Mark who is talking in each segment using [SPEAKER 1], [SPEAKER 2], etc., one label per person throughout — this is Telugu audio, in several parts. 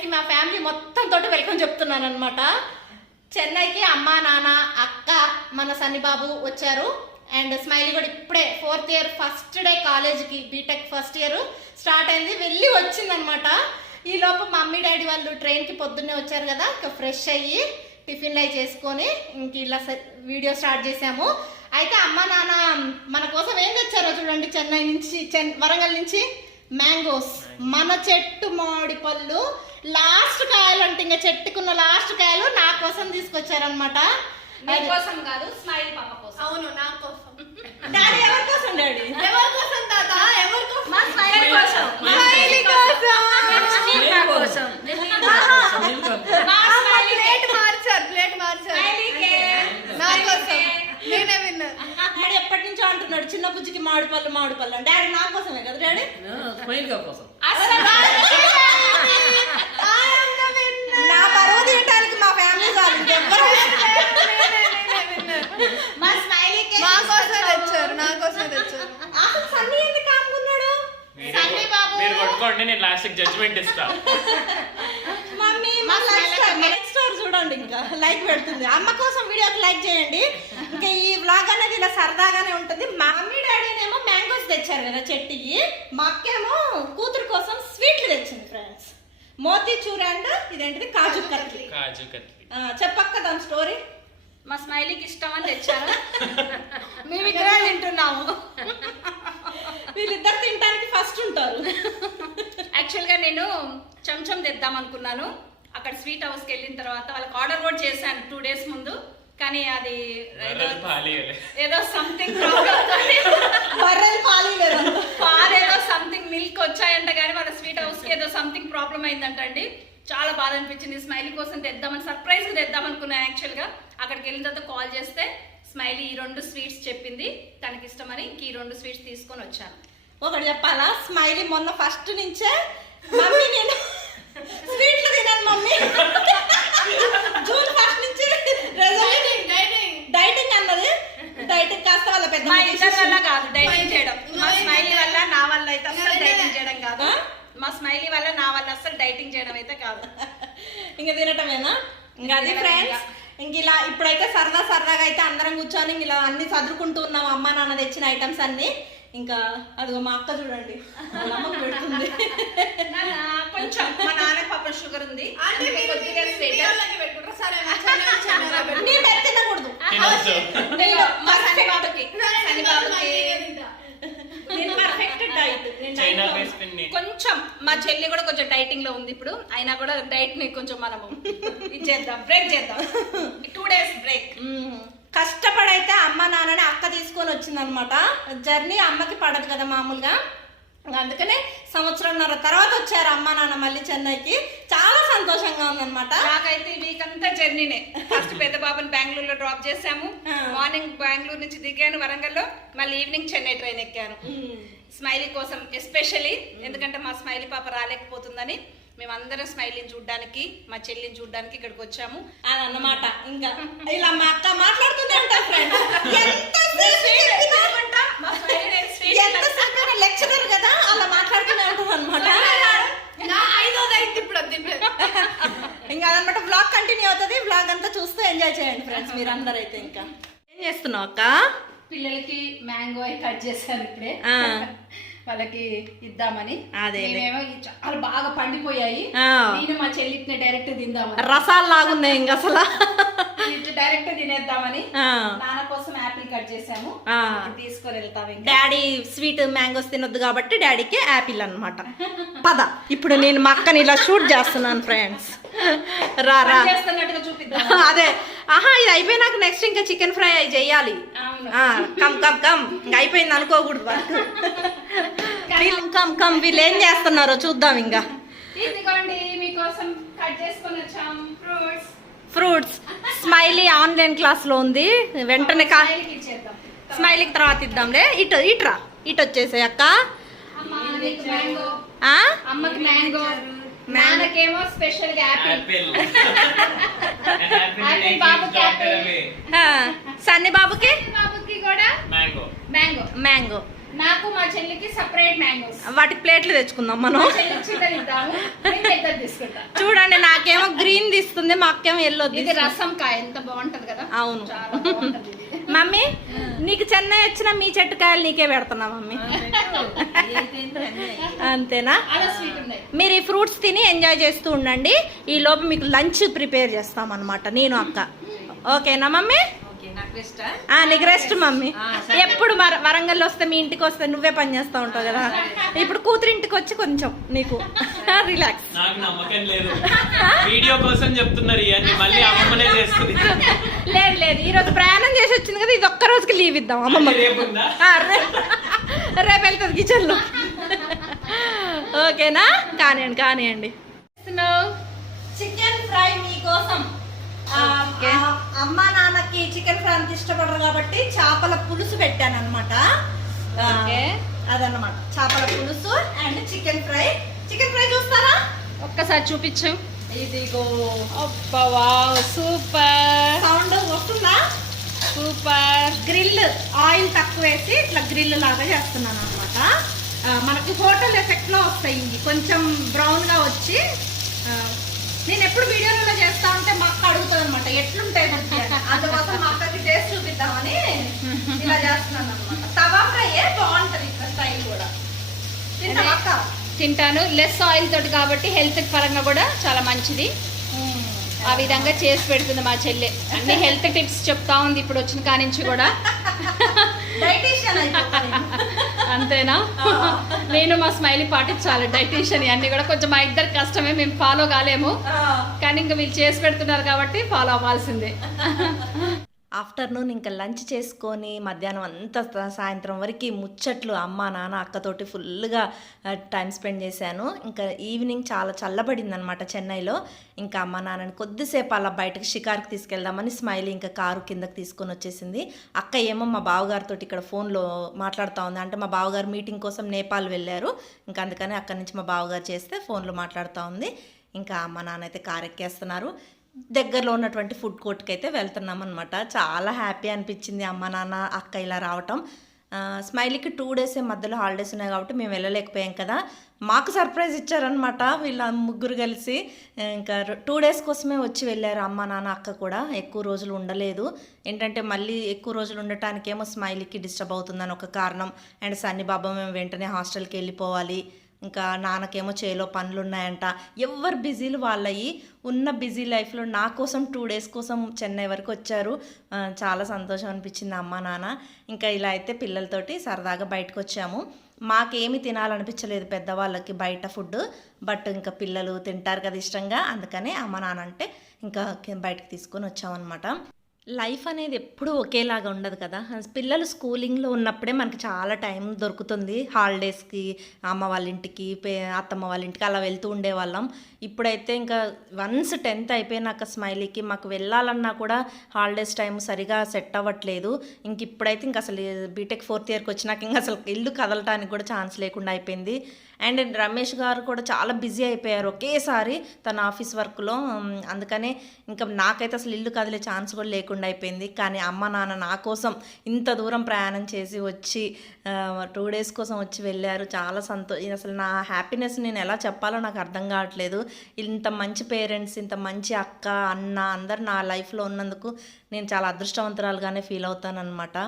[SPEAKER 1] కి మా ఫ్యామిలీ మొత్తం తోటి వెల్కమ్ చెప్తున్నాను అనమాట చెన్నైకి అమ్మ నాన్న అక్క మన సన్నిబాబు వచ్చారు. అండ్ స్మైలీ కూడా ఇప్పుడే ఫోర్త్ ఇయర్ ఫస్ట్ డే కాలేజ్కి B Tech first year start అయింది వెళ్ళి వచ్చిందనమాట ఈ లోపు మమ్మీ డాడీ వాళ్ళు ట్రైన్కి పొద్దున్నే వచ్చారు కదా ఇంకా ఫ్రెష్ అయ్యి టిఫిన్లు అవి చేసుకొని ఇంక ఇలా స- వీడియో స్టార్ట్ చేసాము. అయితే అమ్మ నాన్న మన కోసం ఏం తెచ్చారో చూడండి చెన్నై నుంచి చెన్ వరంగల్ నుంచి. మ్యాంగోస్. మన చెట్టు మామిడి పళ్ళు. లాస్ట్ కాయలు అంటే ఇంకా చెట్టుకున్న లాస్ట్ కాయలు నా కోసం తీసుకొచ్చారనమాట
[SPEAKER 2] కోసం కాదు స్మైల్ పాప కోసం.
[SPEAKER 1] అవును నా కోసం. డాడీ ఎవరి కోసం డాడీ? ఎవరి కోసం తాత? ఎవరి కోసం?
[SPEAKER 2] మా స్మైల్ కోసం.
[SPEAKER 1] స్మైలీ కోసం.
[SPEAKER 2] కోసం మా స్మైల్
[SPEAKER 3] ప్లేట్ మార్చారు ప్లేట్ మార్చారు
[SPEAKER 2] స్మైలీకే.
[SPEAKER 3] నా కోసం నేనే
[SPEAKER 1] మరి ఎప్పటి నుంచో అంటున్నాడు చిన్న బుజ్జికి మామిడి పళ్ళు మామిడి పళ్ళు అని. డాడీ నా కోసమే కదా డాడీ?
[SPEAKER 4] స్మైల్గా కోసం.
[SPEAKER 2] అసలు
[SPEAKER 1] నా పరువు తీయటానికి మా ఫ్యామిలీ చాలు ఇంకెవ్వరు మా స్మైలీకి
[SPEAKER 3] మా కోసం తెచ్చారు నా కోసం తెచ్చారు.
[SPEAKER 1] అసలు సన్నీ ఎందుకు కాముకున్నాడు సన్నీ బాబు
[SPEAKER 4] మీరు కొట్టుకోండి నేను లాస్ట్ జడ్జ్మెంట్ ఇస్తా.
[SPEAKER 1] మమ్మీ మా నెక్స్ట్ చూడండి ఇంకా. లైక్ పెడుతుంది. అమ్మ కోసం వీడియోకి లైక్ చేయండి. ఇంకా ఈ వ్లాగ్ అనేది ఇలా సరదాగానే ఉంటుంది. మా మమ్మీ డాడీనేమో మ్యాంగోస్ తెచ్చారు కదా చెట్టుకి. మా అక్కేమో కూతురు కోసం స్వీట్లు తెచ్చింది ఫ్రెండ్స్ మోతీ చూర్ అండ్ ఇదేంటిది? కాజు కత్లీ
[SPEAKER 4] కాజు కత్లీ
[SPEAKER 1] ఆ, చెప్పక్క దాని స్టోరీ
[SPEAKER 2] మా స్మైలీకి ఇష్టం అని తెచ్చారు. మేము ఇక్కడే తింటున్నాము.
[SPEAKER 1] వీళ్ళిద్దరు తినడానికి ఫస్ట్ ఉంటారు.
[SPEAKER 2] యాక్చువల్గా నేను చెంచం తెద్దాం అనుకున్నాను. అక్కడ స్వీట్ హౌస్కి వెళ్ళిన తర్వాత వాళ్ళకి ఆర్డర్ కూడా చేశాను టూ డేస్ ముందు. కానీ అది ఏదో సంథింగ్ పాలు ఏదో సంథింగ్ మిల్క్ వచ్చాయంట కానీ వాళ్ళ స్వీట్ హౌస్కి ఏదో సంథింగ్ ప్రాబ్లం అయిందంటండి. చాలా బాధ అనిపించింది. స్మైలీ కోసం తెద్దామని సర్ప్రైజ్ తెద్దాం అనుకున్నాను యాక్చువల్గా. అక్కడికి వెళ్ళిన తర్వాత కాల్ చేస్తే స్మైలీ ఈ రెండు స్వీట్స్ చెప్పింది. తనకి ఇష్టమని ఇంక ఈ రెండు స్వీట్స్ తీసుకొని వచ్చాను.
[SPEAKER 1] ఒకటి చెప్పాలా? స్మైలీ మొన్న ఫస్ట్ నుంచే మమ్మీ నేను స్వీట్లు తినాను మమ్మీ జూన్ ఫస్ట్ నుంచి డైటింగ్ అన్నది డైటింగ్ కాస్త వాళ్ళ పెద్ద
[SPEAKER 2] మా ఇద్దరి వల్ల కాదు డైటింగ్ చేయడం మా స్మైలీ వల్ల నా వల్ల అయితే అసలు డైటింగ్ చేయడం కాదు మా స్మైలీ వల్ల నా వల్ల అసలు డైటింగ్ చేయడం అయితే కాదు
[SPEAKER 1] ఇంకా తినటమేనా ఇంకా అది ఫ్రెండ్స్ ఇంక ఇలా ఇప్పుడైతే సరదా సరదాగా అయితే అందరం కూర్చొని ఇంక ఇలా అన్ని చదువుకుంటూ ఉన్నాం. అమ్మ నాన్న తెచ్చిన ఐటమ్స్ అన్ని. ఇంకా అదిగో మా అక్క చూడండి. పెడుతుంది.
[SPEAKER 2] నాన్న, కొంచెం. మా నాన్న పాప షుగర్ ఉంది.
[SPEAKER 1] తినకూడదు
[SPEAKER 2] నేను
[SPEAKER 1] పర్ఫెక్ట్ డైట్
[SPEAKER 4] చైనా
[SPEAKER 1] diet లో
[SPEAKER 4] బేస్ పిన్ని
[SPEAKER 2] కొంచెం మా చెల్లి కూడా కొంచెం డైటింగ్లో ఉంది ఇప్పుడు. అయినా కూడా డైట్ని కొంచెం మనము ఇచ్చేద్దాం బ్రేక్ చేద్దాం. Two days break.
[SPEAKER 1] కష్టపడైతే అమ్మ నాన్నని అక్క తీసుకొని వచ్చిందనమాట. జర్నీ అమ్మకి పడదు కదా మామూలుగా. అందుకనే సంవత్సరంన్నర తర్వాత వచ్చారు అమ్మ నాన్న మళ్ళీ చెన్నైకి. చాలా సంతోషంగా ఉందన్నమాట
[SPEAKER 2] నాకైతే ఈ వీక్ అంతా జర్నీనే. ఫస్ట్ పెద్ద బాబుని బెంగళూరులో డ్రాప్ చేసాము
[SPEAKER 1] ఆ.
[SPEAKER 2] మార్నింగ్ బెంగళూరు నుంచి దిగాను వరంగల్లో. మళ్ళీ ఈవినింగ్ చెన్నై ట్రైన్ ఎక్కాను. స్మైలీ కోసం ఎస్పెషల్లీ. ఎందుకంటే మా స్మైలీ పాప రాలేకపోతుందని మేమందరం స్మైలీని చూడడానికి మా చెల్లిని చూడడానికి ఇక్కడికి వచ్చాము.
[SPEAKER 1] అదన్నమాట. ఇంకా ఇలా మా అక్క మాట్లాడుతూనే ఉంటారు ఫ్రెండ్ ఎంత
[SPEAKER 2] మా స్మైలీ నేను sweet
[SPEAKER 1] ఎంత లెక్చరర్ కదా అలా మాట్లాడుతూనే ఉంటుంది అనమాట
[SPEAKER 3] నా ఐదోది అయింది ఇప్పుడు అది తింటే
[SPEAKER 1] ఇంకా అదనమాట బ్లాగ్ కంటిన్యూ అవుతుంది బ్లాగ్ అంతా చూస్తూ ఎంజాయ్ చేయండి ఫ్రెండ్స్ మీరు అందరూ అయితే ఇంకా. ఏం చేస్తున్నావు అక్క?
[SPEAKER 2] పిల్లలకి మ్యాంగో అయి కట్ చేశాను ఇప్పుడే. వాళ్ళకి ఇద్దామని. ఇవి చాలా బాగా పండిపోయాయి. నేను మా చెల్లికి డైరెక్ట్ తిందామని.
[SPEAKER 1] రసాలు లాగున్నాయి ఇంక అసలు.
[SPEAKER 2] డైరెక్ట్ తినేద్దామని. నాన్న కోసం యాపిల్ కట్ చేసాము తీసుకొని వెళ్తాం ఇంకా.
[SPEAKER 1] డాడీ స్వీట్ మ్యాంగోస్ తినొద్దు కాబట్టి డాడీకి యాపిల్ అన్నమాట. పద ఇప్పుడు నేను మా అక్కని ఇలా షూట్ చేస్తున్నాను ఫ్రెండ్స్ రా రా. అదే. ఆహా ఇది అయిపోయినాక నెక్స్ట్ ఇంకా చికెన్ ఫ్రై అయి చెయ్యాలి
[SPEAKER 2] అవును.
[SPEAKER 1] ఆ, కమ్ కమ్ కమ్. ఇంకా అయిపోయింది అనుకోకూడదు కమ్ కమ్ వీళ్ళు ఏం చేస్తున్నారో చూద్దాం ఇంకా.
[SPEAKER 2] ఫ్రూట్స్
[SPEAKER 1] ఫ్రూట్స్ స్మైలీ ఆన్లైన్ క్లాస్లో ఉంది. వెంటనే కా
[SPEAKER 2] ఇచ్చేద్దాం.
[SPEAKER 1] స్మైలీకి తర్వాత ఇద్దాంలే. ఇటు ఇటురా ఇటు వచ్చేసాయి అక్క?
[SPEAKER 2] అమ్మకి మ్యాంగో నాన్నకేమో స్పెషల్గా యాపిల్
[SPEAKER 4] యాపిల్
[SPEAKER 2] యాపిల్ బాబుకి
[SPEAKER 1] సన్నీ బాబుకి?
[SPEAKER 2] బాబుకి కూడా
[SPEAKER 4] మ్యాంగో
[SPEAKER 2] మ్యాంగో
[SPEAKER 1] మ్యాంగో
[SPEAKER 2] నాకు మా చెల్లికి సపరేట్ మ్యాంగోస్
[SPEAKER 1] వాటికి ప్లేట్లు తెచ్చుకుందాం మనం. చూడండి నాకేమో గ్రీన్ తీస్తుంది మా అక్కేమో ఎల్లో
[SPEAKER 2] ఇది రసం కాయ ఎంత బాగుంటది కదా.
[SPEAKER 1] అవును.
[SPEAKER 2] చాలా.
[SPEAKER 1] మమ్మీ నీకు చెన్నై వచ్చిన మీ చెట్టు కాయలు నీకే పెడుతున్నా మమ్మీ. అంతేనా? మీరు ఈ ఫ్రూట్స్ తిని ఎంజాయ్ చేస్తూ ఉండండి. ఈ లోపు మీకు లంచ్ ప్రిపేర్ చేస్తామన్నమాట నేను అక్క. ఓకేనా మమ్మీ? నీకు రెస్ట్ మమ్మీ. ఎప్పుడు వర- వరంగల్ వస్తే మీ ఇంటికి వస్తే నువ్వే పని చేస్తూ ఉంటావు కదా. ఇప్పుడు కూతురు ఇంటికి వచ్చి కొంచెం నీకు. రిలాక్స్
[SPEAKER 4] నాకు నమ్మకం లేదు. వీడియో కోసం చెప్తున్నారు ఇవన్నీ మళ్ళీ అమ్మమ్మనే చేస్తుంది.
[SPEAKER 1] లేదు లేదు. ఈ రోజు ప్రయాణం చేసి వచ్చింది కదా ఇది ఒక్క రోజుకి లీవ్ ఇద్దాం అమ్మమ్మ. రేపు వెళ్తుంది కిచెన్లో ఓకేనా? కానివ్వండి కానివ్వండి చికెన్ ఫ్రై మీకోసం. అమ్మ చికెన్ ఫ్రై అంత ఇష్టపడరు కాబట్టి చేపల పులుసు పెట్టాను అనమాట
[SPEAKER 2] Okay.
[SPEAKER 1] అదన్నమాట. చేపల పులుసు and chicken fry. Chicken fry చూస్తారా?
[SPEAKER 2] ఒక్కసారి చూపించు.
[SPEAKER 1] ఇదిగో.
[SPEAKER 2] అబ్బా వావ్ సూపర్.
[SPEAKER 1] సౌండ్ వస్తుందా?
[SPEAKER 2] సూపర్.
[SPEAKER 1] గ్రిల్ ఆయిల్ తక్కువ వేసి ఇట్లా గ్రిల్ లాగా చేస్తున్నాను అనమాట మనకి హోటల్ ఎఫెక్ట్లో వస్తాయి. కొంచెం బ్రౌన్గా వచ్చి నేను ఎప్పుడు వీడియోలలో చేస్తా ఉంటే మా అక్క అడుగుతుంది అనమాట ఎట్లుంటాయి మంచిగా అని. అందుకోసం మా అక్కకి టేస్ట్ చూపిద్దామని ఇలా చేస్తున్నాను అనమాట తవా ఫ్రై బాగుంటది ఇక్కడ స్టైల్ కూడా తింటావా అక్క
[SPEAKER 2] తింటాను. లెస్ ఆయిల్ తోటి కాబట్టి హెల్త్ పరంగా కూడా చాలా మంచిది. ఆ విధంగా చేసి పెడుతుంది మా చెల్లె. అన్ని హెల్త్ టిప్స్ చెప్తా ఉంది ఇప్పుడు వచ్చిన కానించి కూడా.
[SPEAKER 1] డైటీషియన్ అయిపోతాను
[SPEAKER 2] అంతేనా? నేను మా స్మైలీ పాటించాలి డైటీషియన్ అన్ని కూడా. కొంచెం మా ఇద్దరు కష్టమే మేము ఫాలో కాలేము. కానీ ఇంకా వీళ్ళు చేసి పెడుతున్నారు కాబట్టి ఫాలో అవ్వాల్సిందే.
[SPEAKER 1] ఆఫ్టర్నూన్ ఇంకా లంచ్ చేసుకొని మధ్యాహ్నం అంతా సాయంత్రం వరకు ముచ్చట్లు అమ్మ నాన్న అక్కతోటి ఫుల్గా టైం స్పెండ్ చేశాను. ఇంకా ఈవినింగ్ చాలా చల్లబడింది అనమాట చెన్నైలో. ఇంకా అమ్మ నాన్నని కొద్దిసేపు అలా బయటకు షికార్కి తీసుకెళ్దామని స్మైల్ ఇంకా కారు కిందకి తీసుకొని వచ్చేసింది. అక్క ఏమో మా బావగారితో ఇక్కడ ఫోన్లో మాట్లాడుతూ ఉంది. అంటే మా బావగారు మీటింగ్ కోసం నేపాల్ వెళ్ళారు. ఇంకా అందుకని అక్కడి నుంచి మా బావగారు చేస్తే ఫోన్లో మాట్లాడుతూ ఉంది. ఇంకా అమ్మ నాన్న అయితే కారు ఎక్కేస్తున్నారు దగ్గరలో ఉన్నటువంటి ఫుడ్ కోర్ట్కి అయితే వెళ్తున్నాం అనమాట చాలా హ్యాపీ అనిపించింది అమ్మ నాన్న అక్క ఇలా రావటం. స్మైలీకి టూ డేస్ మధ్యలో హాలిడేస్ ఉన్నాయి కాబట్టి మేము వెళ్ళలేకపోయాం కదా. మాకు సర్ప్రైజ్ ఇచ్చారనమాట వీళ్ళ ముగ్గురు కలిసి. ఇంకా టూ డేస్ కోసమే వచ్చి వెళ్ళారు అమ్మ నాన్న అక్క కూడా. ఎక్కువ రోజులు ఉండలేదు. ఏంటంటే మళ్ళీ ఎక్కువ రోజులు ఉండటానికేమో స్మైలీకి డిస్టర్బ్ అవుతుందని ఒక కారణం. అండ్ సన్ని బాబా మేము వెంటనే హాస్టల్కి వెళ్ళిపోవాలి. ఇంకా నాన్నకేమో చేలో పనులు ఉన్నాయంట ఎవరు బిజీలు వాళ్ళయి. ఉన్న బిజీ లైఫ్లో నా కోసం టూ డేస్ కోసం చెన్నై వరకు వచ్చారు. చాలా సంతోషం అనిపించింది అమ్మ నాన్న. ఇంకా ఇలా అయితే పిల్లలతోటి సరదాగా బయటకు వచ్చాము మాకేమి తినాలనిపించలేదు పెద్దవాళ్ళకి బయట ఫుడ్ బట్ ఇంకా పిల్లలు తింటారు కదా ఇష్టంగా. అందుకనే అమ్మ నాన్న అంటే ఇంకా బయటకు తీసుకొని వచ్చామన్నమాట. లైఫ్ అనేది ఎప్పుడూ ఒకేలాగా ఉండదు కదా. పిల్లలు స్కూలింగ్లో ఉన్నప్పుడే మనకి చాలా టైం దొరుకుతుంది. హాలిడేస్కి అమ్మ వాళ్ళ ఇంటికి పే అత్తమ్మ వాళ్ళ ఇంటికి అలా వెళ్తూ ఉండేవాళ్ళం. ఇప్పుడైతే ఇంకా వన్స్ టెన్త్ అయిపోయినాక స్మైలీకి మాకు వెళ్ళాలన్నా కూడా హాలిడేస్ టైం సరిగా సెట్ అవ్వట్లేదు. ఇంక ఇప్పుడైతే ఇంక అసలు బీటెక్ ఫోర్త్ ఇయర్కి వచ్చినాక ఇంకా అసలు ఇల్లు కదలటానికి కూడా ఛాన్స్ లేకుండా అయిపోయింది. అండ్ రమేష్ గారు కూడా చాలా బిజీ అయిపోయారు ఒకేసారి తన ఆఫీస్ వర్క్లో. అందుకనే ఇంకా నాకైతే అసలు ఇల్లు కదిలే ఛాన్స్ కూడా లేకుండా అయిపోయింది. కానీ అమ్మ నాన్న నా కోసం ఇంత దూరం ప్రయాణం చేసి వచ్చి టూ డేస్ కోసం వచ్చి వెళ్ళారు. చాలా సంతో అసలు నా హ్యాపీనెస్ నేను ఎలా చెప్పాలో నాకు అర్థం కావట్లేదు. ఇంత మంచి పేరెంట్స్ ఇంత మంచి అక్క అన్న అందరు నా లైఫ్లో ఉన్నందుకు నేను చాలా అదృష్టవంతురాలుగానే ఫీల్ అవుతాను అనమాట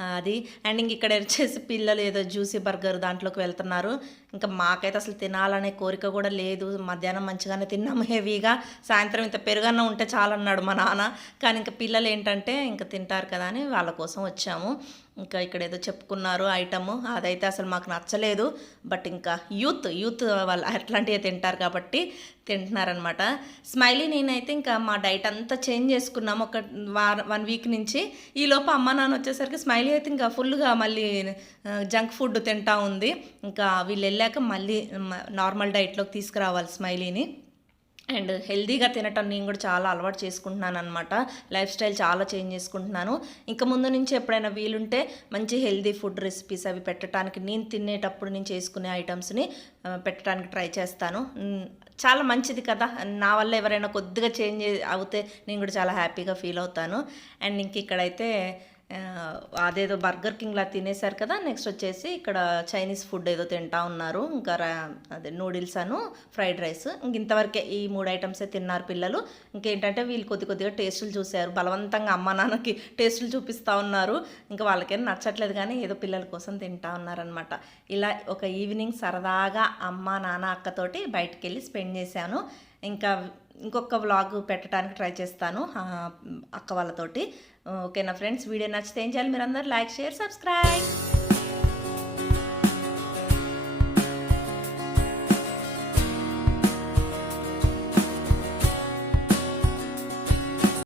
[SPEAKER 1] అది. అండ్ ఇంక ఇక్కడ వచ్చేసి పిల్లలు ఏదో జ్యూసీ బర్గర్ దాంట్లోకి వెళ్తున్నారు. ఇంకా మాకైతే అసలు తినాలనే కోరిక కూడా లేదు. మధ్యాహ్నం మంచిగానే తిన్నాము హెవీగా. సాయంత్రం ఇంత పెరుగన్న ఉంటే చాలన్నాడు మా నాన్న. కానీ ఇంకా పిల్లలు ఏంటంటే ఇంకా తింటారు కదా అని వాళ్ళ కోసం వచ్చాము. ఇంకా ఇక్కడ ఏదో చెప్పుకున్నారు ఐటమ్ అదైతే అసలు మాకు నచ్చలేదు. బట్ ఇంకా యూత్ యూత్ వాళ్ళు అట్లాంటివి తింటారు కాబట్టి తింటున్నారనమాట స్మైలీ నేనైతే ఇంకా మా డైట్ అంతా చేంజ్ చేసుకున్నాము ఒక వారం వన్ వీక్ నుంచి ఈ లోపు అమ్మ నాన్న వచ్చేసరికి స్మైలీ అయితే ఇంకా ఫుల్గా మళ్ళీ జంక్ ఫుడ్ తింటా ఉంది. ఇంకా వీళ్ళు వెళ్ళాక మళ్ళీ నార్మల్ డైట్లోకి తీసుకురావాలి స్మైలీని అండ్ హెల్దీగా తినటం నేను కూడా చాలా అలవాటు చేసుకుంటున్నాను అనమాట లైఫ్ స్టైల్ చాలా చేంజ్ చేసుకుంటున్నాను. ఇంకా ముందు నుంచి ఎప్పుడైనా వీలుంటే మంచి హెల్దీ ఫుడ్ రెసిపీస్ అవి పెట్టడానికి నేను తినేటప్పుడు నేను చేసుకునే ఐటమ్స్ని పెట్టడానికి ట్రై చేస్తాను. చాలా మంచిది కదా. నా వల్ల ఎవరైనా కొద్దిగా చేంజ్ అవుతే నేను కూడా చాలా హ్యాపీగా ఫీల్ అవుతాను. అండ్ ఇంక ఇక్కడైతే అదేదో బర్గర్ కింగ్లా తినేశారు కదా నెక్స్ట్ వచ్చేసి ఇక్కడ చైనీస్ ఫుడ్ ఏదో తింటా ఉన్నారు. ఇంకా అదే నూడిల్స్ అను ఫ్రైడ్ రైస్ ఇంక ఇంతవరకే ఈ మూడు ఐటమ్సే తిన్నారు పిల్లలు. ఇంకేంటంటే వీళ్ళు కొద్ది కొద్దిగా టేస్టులు చూశారు. బలవంతంగా అమ్మ నాన్నకి టేస్టులు చూపిస్తూ ఉన్నారు. ఇంకా వాళ్ళకేం నచ్చట్లేదు కానీ ఏదో పిల్లల కోసం తింటా ఉన్నారనమాట ఇలా ఒక ఈవినింగ్ సరదాగా అమ్మ నాన్న అక్కతోటి బయటికి వెళ్ళి స్పెండ్ చేశాను. ఇంకా ఇంకొక వ్లాగ్ పెట్టడానికి ట్రై చేస్తాను అక్క వాళ్ళతోటి. ఓకేనా ఫ్రెండ్స్? వీడియో నచ్చితే ఏం చేయాలి? మీరు లైక్ షేర్ సబ్స్క్రైబ్.